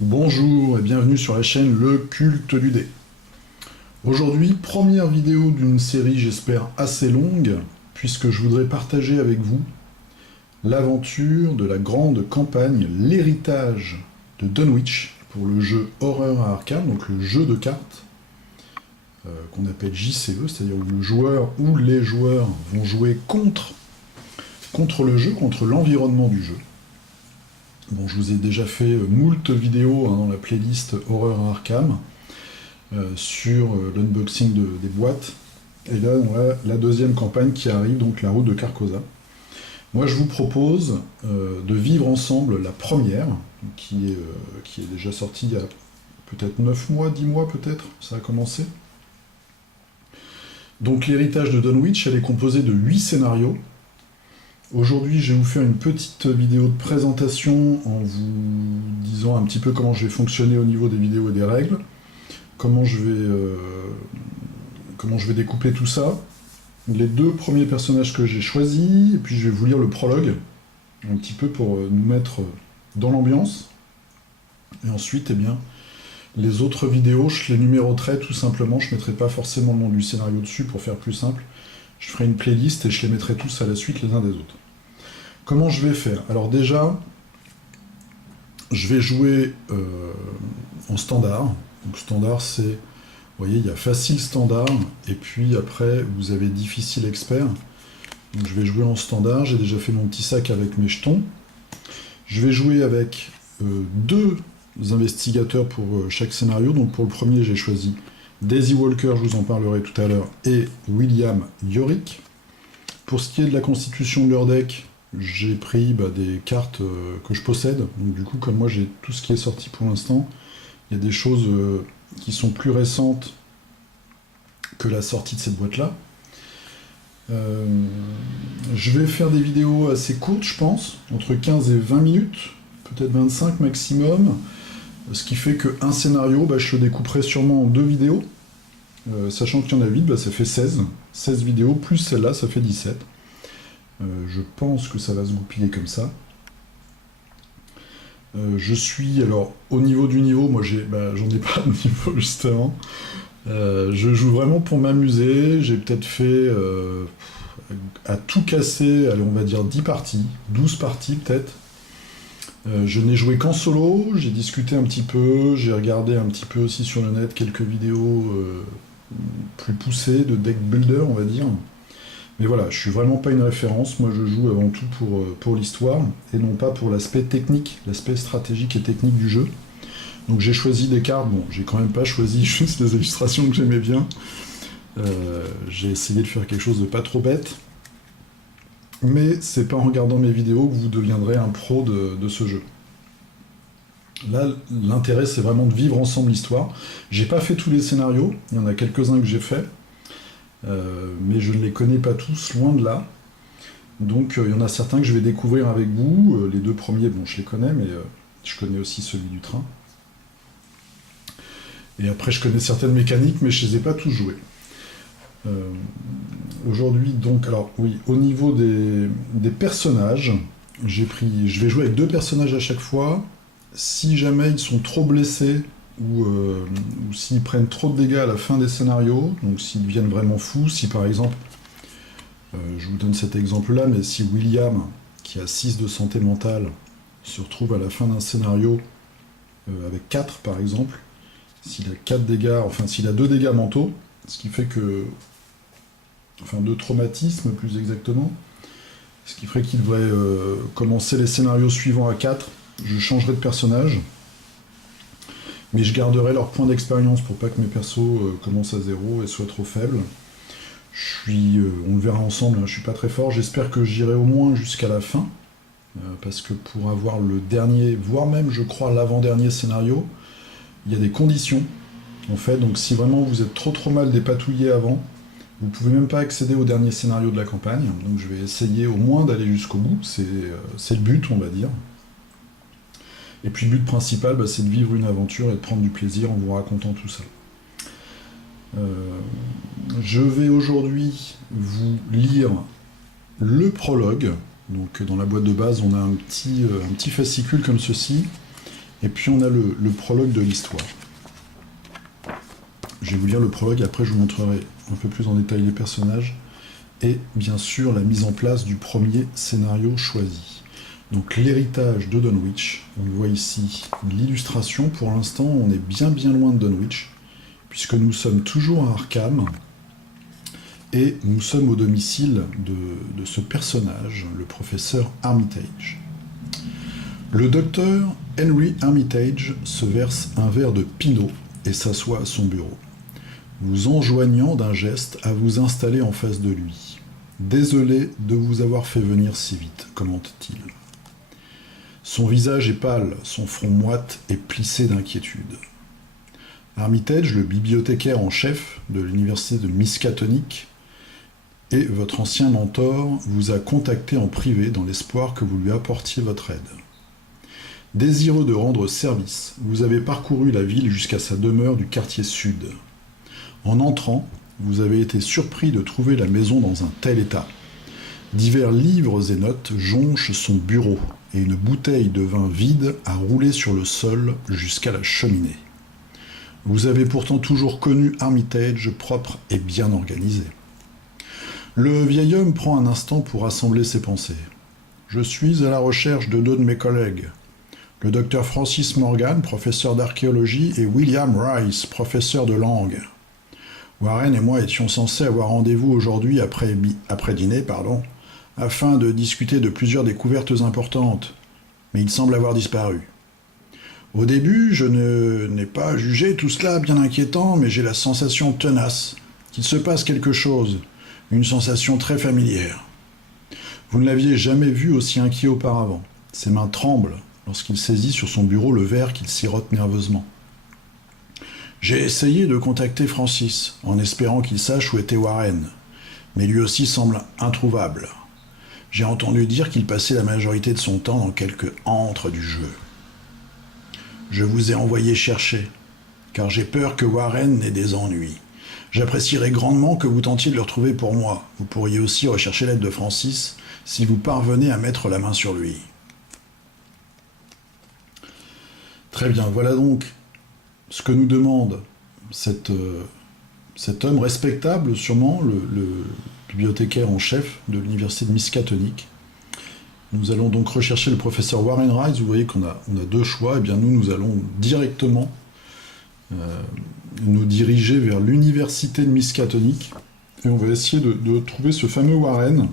Bonjour et bienvenue sur la chaîne Le Culte du Dé. Aujourd'hui, première vidéo d'une série, j'espère, assez longue, puisque je voudrais partager avec vous l'aventure de la grande campagne, l'héritage de Dunwich, pour le jeu Horreur à Arkham, donc le jeu de cartes, qu'on appelle JCE, c'est-à-dire où le joueur ou les joueurs vont jouer contre le jeu, contre l'environnement du jeu. Bon, je vous ai déjà fait moult vidéos dans la playlist Horreur à Arkham sur l'unboxing des boîtes. Et là, on a la deuxième campagne qui arrive, donc la route de Carcosa. Moi, je vous propose de vivre ensemble la première, qui est déjà sortie il y a peut-être 9 mois, 10 mois peut-être, ça a commencé. Donc l'héritage de Dunwich, elle est composée de 8 scénarios. Aujourd'hui, je vais vous faire une petite vidéo de présentation en vous disant un petit peu comment je vais fonctionner au niveau des vidéos et des règles, comment je vais découper tout ça, les deux premiers personnages que j'ai choisis, et puis je vais vous lire le prologue, un petit peu pour nous mettre dans l'ambiance. Et ensuite, eh bien, les autres vidéos, je les numéroterai tout simplement, je ne mettrai pas forcément le nom du scénario dessus pour faire plus simple. Je ferai une playlist et je les mettrai tous à la suite les uns des autres. Comment je vais faire? Alors déjà, je vais jouer en standard. Donc standard, c'est, vous voyez, il y a facile standard, et puis après, vous avez difficile expert. Donc je vais jouer en standard, j'ai déjà fait mon petit sac avec mes jetons. Je vais jouer avec deux investigateurs pour chaque scénario. Donc pour le premier, j'ai choisi Daisy Walker, je vous en parlerai tout à l'heure, et William Yorick. Pour ce qui est de la constitution de leur deck, j'ai pris des cartes que je possède. Donc du coup, comme moi j'ai tout ce qui est sorti pour l'instant, il y a des choses qui sont plus récentes que la sortie de cette boîte-là. Je vais faire des vidéos assez courtes, je pense, entre 15 et 20 minutes, peut-être 25 maximum, ce qui fait qu'un scénario, je le découperai sûrement en deux vidéos, sachant qu'il y en a 8, ça fait 16 vidéos, plus celle-là, ça fait 17. Je pense que ça va se goupiller comme ça. Je suis, alors, au niveau du niveau, moi j'en ai pas de niveau justement. Je joue vraiment pour m'amuser, j'ai peut-être fait à tout casser, allez, on va dire 10 parties, 12 parties peut-être. Je n'ai joué qu'en solo, j'ai discuté un petit peu, j'ai regardé un petit peu aussi sur le net quelques vidéos plus poussées de deck builder, on va dire. Mais voilà, je suis vraiment pas une référence, moi je joue avant tout pour l'histoire, et non pas pour l'aspect technique, l'aspect stratégique et technique du jeu. Donc j'ai choisi des cartes, bon, j'ai quand même pas choisi juste les illustrations que j'aimais bien. J'ai essayé de faire quelque chose de pas trop bête. Mais c'est pas en regardant mes vidéos que vous deviendrez un pro de ce jeu. Là, l'intérêt c'est vraiment de vivre ensemble l'histoire. J'ai pas fait tous les scénarios, il y en a quelques-uns que j'ai fait. Mais je ne les connais pas tous, loin de là. Donc il y en a certains que je vais découvrir avec vous. Les deux premiers, bon, je les connais, mais je connais aussi celui du train. Et après, je connais certaines mécaniques, mais je ne les ai pas tous joués. Aujourd'hui, donc, alors oui, au niveau des personnages, je vais jouer avec deux personnages à chaque fois. Si jamais ils sont trop blessés, ou s'ils prennent trop de dégâts à la fin des scénarios, donc s'ils deviennent vraiment fous, si par exemple, je vous donne cet exemple-là, mais si William, qui a 6 de santé mentale, se retrouve à la fin d'un scénario avec 4 par exemple, s'il a 4 dégâts, enfin s'il a 2 dégâts mentaux, ce qui fait que, enfin 2 traumatismes plus exactement, ce qui ferait qu'il devrait commencer les scénarios suivants à 4, je changerai de personnage, mais je garderai leur point d'expérience pour pas que mes persos commencent à 0 et soient trop faibles. On le verra ensemble, je suis pas très fort, j'espère que j'irai au moins jusqu'à la fin, parce que pour avoir le dernier, voire même je crois l'avant-dernier scénario, il y a des conditions, en fait, donc si vraiment vous êtes trop mal dépatouillé avant, vous pouvez même pas accéder au dernier scénario de la campagne, donc je vais essayer au moins d'aller jusqu'au bout, c'est le but, on va dire. Et puis le but principal, c'est de vivre une aventure et de prendre du plaisir en vous racontant tout ça. Je vais aujourd'hui vous lire le prologue. Donc dans la boîte de base, on a un petit fascicule comme ceci. Et puis on a le prologue de l'histoire. Je vais vous lire le prologue, après je vous montrerai un peu plus en détail les personnages. Et bien sûr la mise en place du premier scénario choisi. Donc l'héritage de Dunwich, on le voit ici, l'illustration, pour l'instant on est bien loin de Dunwich, puisque nous sommes toujours à Arkham, et nous sommes au domicile de ce personnage, le professeur Armitage. Le docteur Henry Armitage se verse un verre de Pinot et s'assoit à son bureau, vous enjoignant d'un geste à vous installer en face de lui. « Désolé de vous avoir fait venir si vite », commente-t-il. Son visage est pâle, son front moite et plissé d'inquiétude. Armitage, le bibliothécaire en chef de l'université de Miskatonic, et votre ancien mentor vous a contacté en privé dans l'espoir que vous lui apportiez votre aide. Désireux de rendre service, vous avez parcouru la ville jusqu'à sa demeure du quartier sud. En entrant, vous avez été surpris de trouver la maison dans un tel état. Divers livres et notes jonchent son bureau, et une bouteille de vin vide a roulé sur le sol jusqu'à la cheminée. Vous avez pourtant toujours connu Armitage propre et bien organisé. Le vieil homme prend un instant pour rassembler ses pensées. « Je suis à la recherche de deux de mes collègues, le docteur Francis Morgan, professeur d'archéologie, et William Rice, professeur de langue. Warren et moi étions censés avoir rendez-vous aujourd'hui après dîner, afin de discuter de plusieurs découvertes importantes, mais il semble avoir disparu. Au début, je n'ai pas jugé tout cela bien inquiétant, mais j'ai la sensation tenace qu'il se passe quelque chose, une sensation très familière. Vous ne l'aviez jamais vu aussi inquiet auparavant. Ses mains tremblent lorsqu'il saisit sur son bureau le verre qu'il sirote nerveusement. J'ai essayé de contacter Francis, en espérant qu'il sache où était Warren, mais lui aussi semble introuvable. J'ai entendu dire qu'il passait la majorité de son temps dans quelque antre du jeu. Je vous ai envoyé chercher, car j'ai peur que Warren n'ait des ennuis. J'apprécierais grandement que vous tentiez de le retrouver pour moi. Vous pourriez aussi rechercher l'aide de Francis, si vous parvenez à mettre la main sur lui. Très bien, voilà donc ce que nous demande cet homme respectable, sûrement, le bibliothécaire en chef de l'université de Miskatonic. Nous allons donc rechercher le professeur Warren Rice. Vous voyez qu'on a deux choix. Eh bien, nous allons directement nous diriger vers l'université de Miskatonic. Et on va essayer de trouver ce fameux Warren.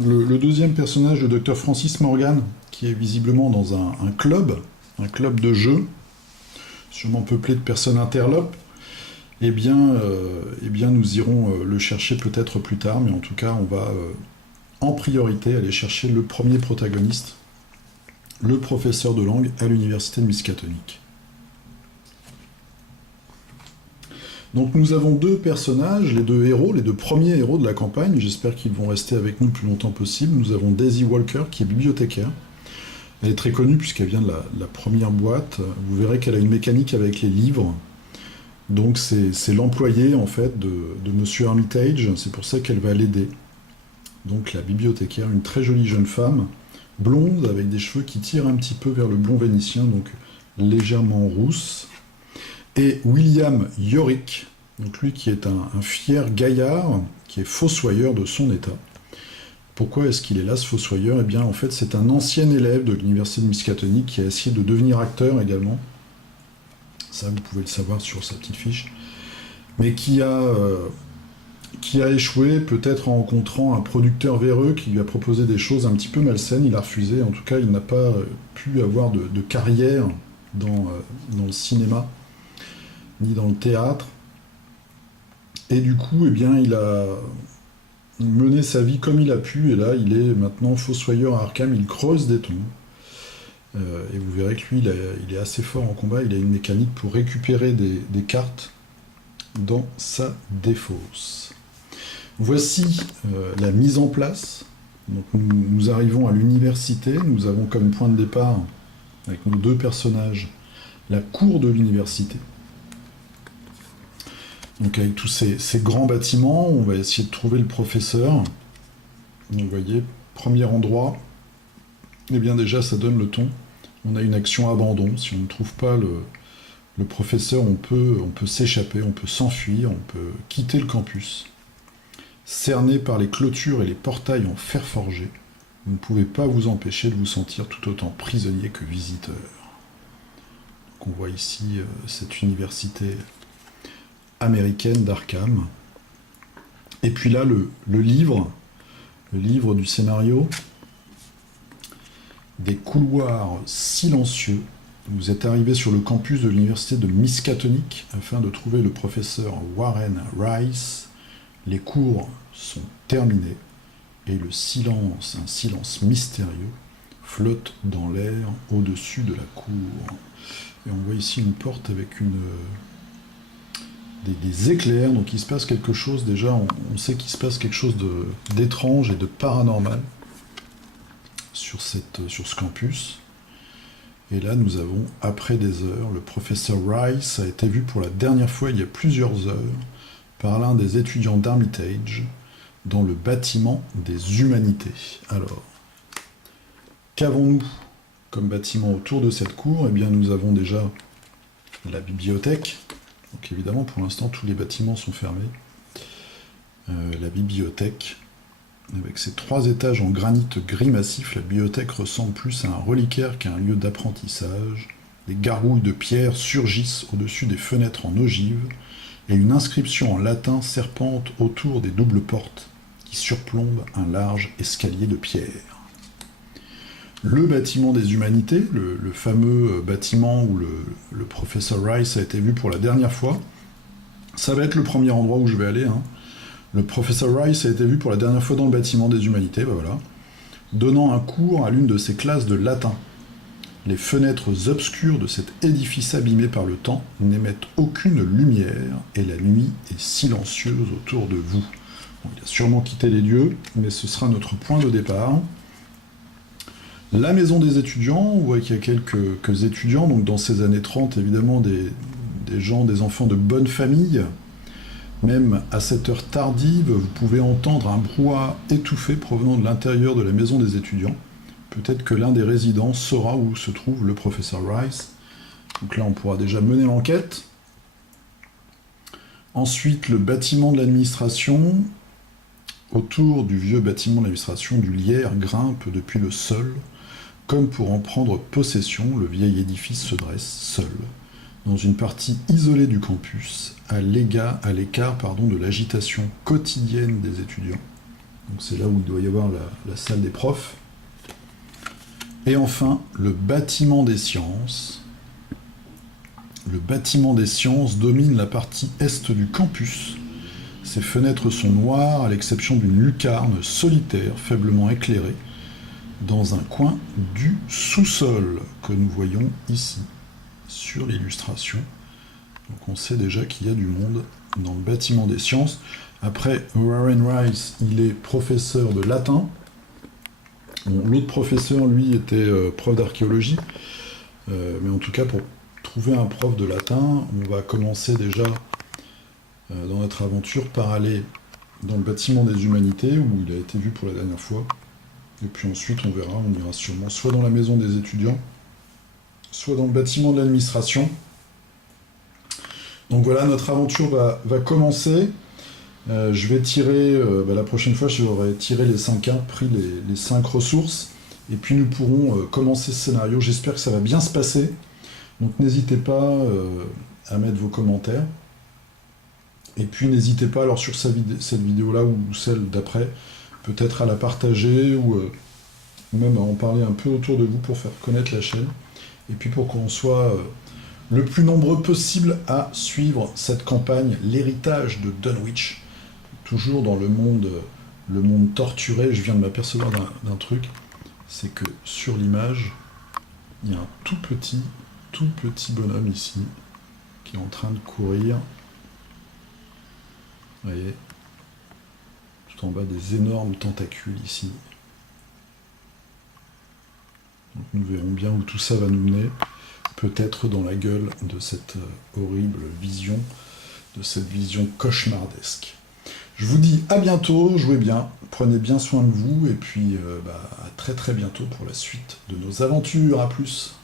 Le deuxième personnage, le docteur Francis Morgan, qui est visiblement dans un club de jeu, sûrement peuplé de personnes interlopes. Eh bien, nous irons le chercher peut-être plus tard, mais en tout cas, on va en priorité aller chercher le premier protagoniste, le professeur de langue à l'université de Miskatonic. Donc nous avons deux personnages, les deux héros, les deux premiers héros de la campagne. J'espère qu'ils vont rester avec nous le plus longtemps possible. Nous avons Daisy Walker, qui est bibliothécaire. Elle est très connue puisqu'elle vient de la première boîte. Vous verrez qu'elle a une mécanique avec les livres. Donc c'est l'employé en fait de Monsieur Armitage, c'est pour ça qu'elle va l'aider. Donc la bibliothécaire, une très jolie jeune femme, blonde, avec des cheveux qui tirent un petit peu vers le blond vénitien, donc légèrement rousse. Et William Yorick, donc lui qui est un fier gaillard, qui est fossoyeur de son état. Pourquoi est-ce qu'il est là, ce fossoyeur? Eh bien, en fait, c'est un ancien élève de l'université de Miskatonic qui a essayé de devenir acteur également. Ça, vous pouvez le savoir sur sa petite fiche. Mais qui a échoué, peut-être en rencontrant un producteur véreux qui lui a proposé des choses un petit peu malsaines. Il a refusé. En tout cas, il n'a pas pu avoir de carrière dans le cinéma, ni dans le théâtre. Et du coup, eh bien, il a mené sa vie comme il a pu. Et là, il est maintenant fossoyeur à Arkham. Il creuse des tombes. Et vous verrez que lui, il est assez fort en combat. Il a une mécanique pour récupérer des cartes dans sa défausse. Voici la mise en place. Donc, nous arrivons à l'université. Nous avons comme point de départ, avec nos deux personnages, la cour de l'université. Donc avec tous ces grands bâtiments, on va essayer de trouver le professeur. Donc, vous voyez, premier endroit, eh bien déjà ça donne le ton. On a une action abandon. Si on ne trouve pas le professeur, on peut s'échapper, on peut s'enfuir, on peut quitter le campus. Cerné par les clôtures et les portails en fer forgé, vous ne pouvez pas vous empêcher de vous sentir tout autant prisonnier que visiteur. Donc on voit ici cette université américaine d'Arkham. Et puis là, le livre du scénario, des couloirs silencieux. Vous êtes arrivé sur le campus de l'université de Miskatonic afin de trouver le professeur Warren Rice. Les cours sont terminés et le silence, un silence mystérieux, flotte dans l'air au-dessus de la cour. Et on voit ici une porte avec des éclairs, donc il se passe quelque chose, déjà on sait qu'il se passe quelque chose d'étrange et de paranormal sur ce campus. Et là nous avons, après des heures, le professeur Rice a été vu pour la dernière fois il y a plusieurs heures par l'un des étudiants d'Armitage dans le bâtiment des humanités. Alors, qu'avons-nous comme bâtiment autour de cette cour? Eh bien nous avons déjà la bibliothèque. Donc évidemment, pour l'instant, tous les bâtiments sont fermés. La bibliothèque, avec ses 3 étages en granit gris massif, la bibliothèque ressemble plus à un reliquaire qu'à un lieu d'apprentissage. Des gargouilles de pierre surgissent au-dessus des fenêtres en ogive, et une inscription en latin serpente autour des doubles portes qui surplombent un large escalier de pierre. Le bâtiment des humanités, le fameux bâtiment où le professeur Rice a été vu pour la dernière fois, ça va être le premier endroit où je vais aller. Le professeur Rice a été vu pour la dernière fois dans le bâtiment des humanités, voilà, donnant un cours à l'une de ses classes de latin. Les fenêtres obscures de cet édifice abîmé par le temps n'émettent aucune lumière et la nuit est silencieuse autour de vous. Bon, il a sûrement quitté les lieux, mais ce sera notre point de départ. La maison des étudiants, on voit qu'il y a quelques étudiants, donc dans ces années 30, évidemment, des gens, des enfants de bonne famille. Même à cette heure tardive, vous pouvez entendre un brouhaha étouffé provenant de l'intérieur de la maison des étudiants. Peut-être que l'un des résidents saura où se trouve le professeur Rice. Donc là, on pourra déjà mener l'enquête. Ensuite, le bâtiment de l'administration. Autour du vieux bâtiment de l'administration, du lierre grimpe depuis le sol. Comme pour en prendre possession, le vieil édifice se dresse seul, dans une partie isolée du campus, à l'écart de l'agitation quotidienne des étudiants. Donc c'est là où il doit y avoir la salle des profs. Et enfin, le bâtiment des sciences. Le bâtiment des sciences domine la partie est du campus. Ses fenêtres sont noires, à l'exception d'une lucarne solitaire, faiblement éclairée, dans un coin du sous-sol, que nous voyons ici, sur l'illustration. Donc on sait déjà qu'il y a du monde dans le bâtiment des sciences. Après, Warren Rice, il est professeur de latin. Bon, l'autre professeur, lui, était prof d'archéologie. Mais en tout cas, pour trouver un prof de latin, on va commencer déjà dans notre aventure par aller dans le bâtiment des humanités, où il a été vu pour la dernière fois. Et puis ensuite, on verra, on ira sûrement soit dans la maison des étudiants, soit dans le bâtiment de l'administration. Donc voilà, notre aventure va commencer. Je vais tirer, la prochaine fois, j'aurai tiré les 5 cartes, pris les 5 ressources, et puis nous pourrons commencer ce scénario. J'espère que ça va bien se passer. Donc n'hésitez pas à mettre vos commentaires. Et puis n'hésitez pas, alors sur cette vidéo-là ou celle d'après, peut-être à la partager ou même à en parler un peu autour de vous pour faire connaître la chaîne. Et puis pour qu'on soit le plus nombreux possible à suivre cette campagne, l'héritage de Dunwich. Toujours dans le monde torturé, je viens de m'apercevoir d'un truc, c'est que sur l'image, il y a un tout petit bonhomme ici, qui est en train de courir. Vous voyez, tout en bas des énormes tentacules ici. Donc nous verrons bien où tout ça va nous mener, peut-être dans la gueule de cette horrible vision, de cette vision cauchemardesque. Je vous dis à bientôt, jouez bien, prenez bien soin de vous, et puis à très très bientôt pour la suite de nos aventures, à plus.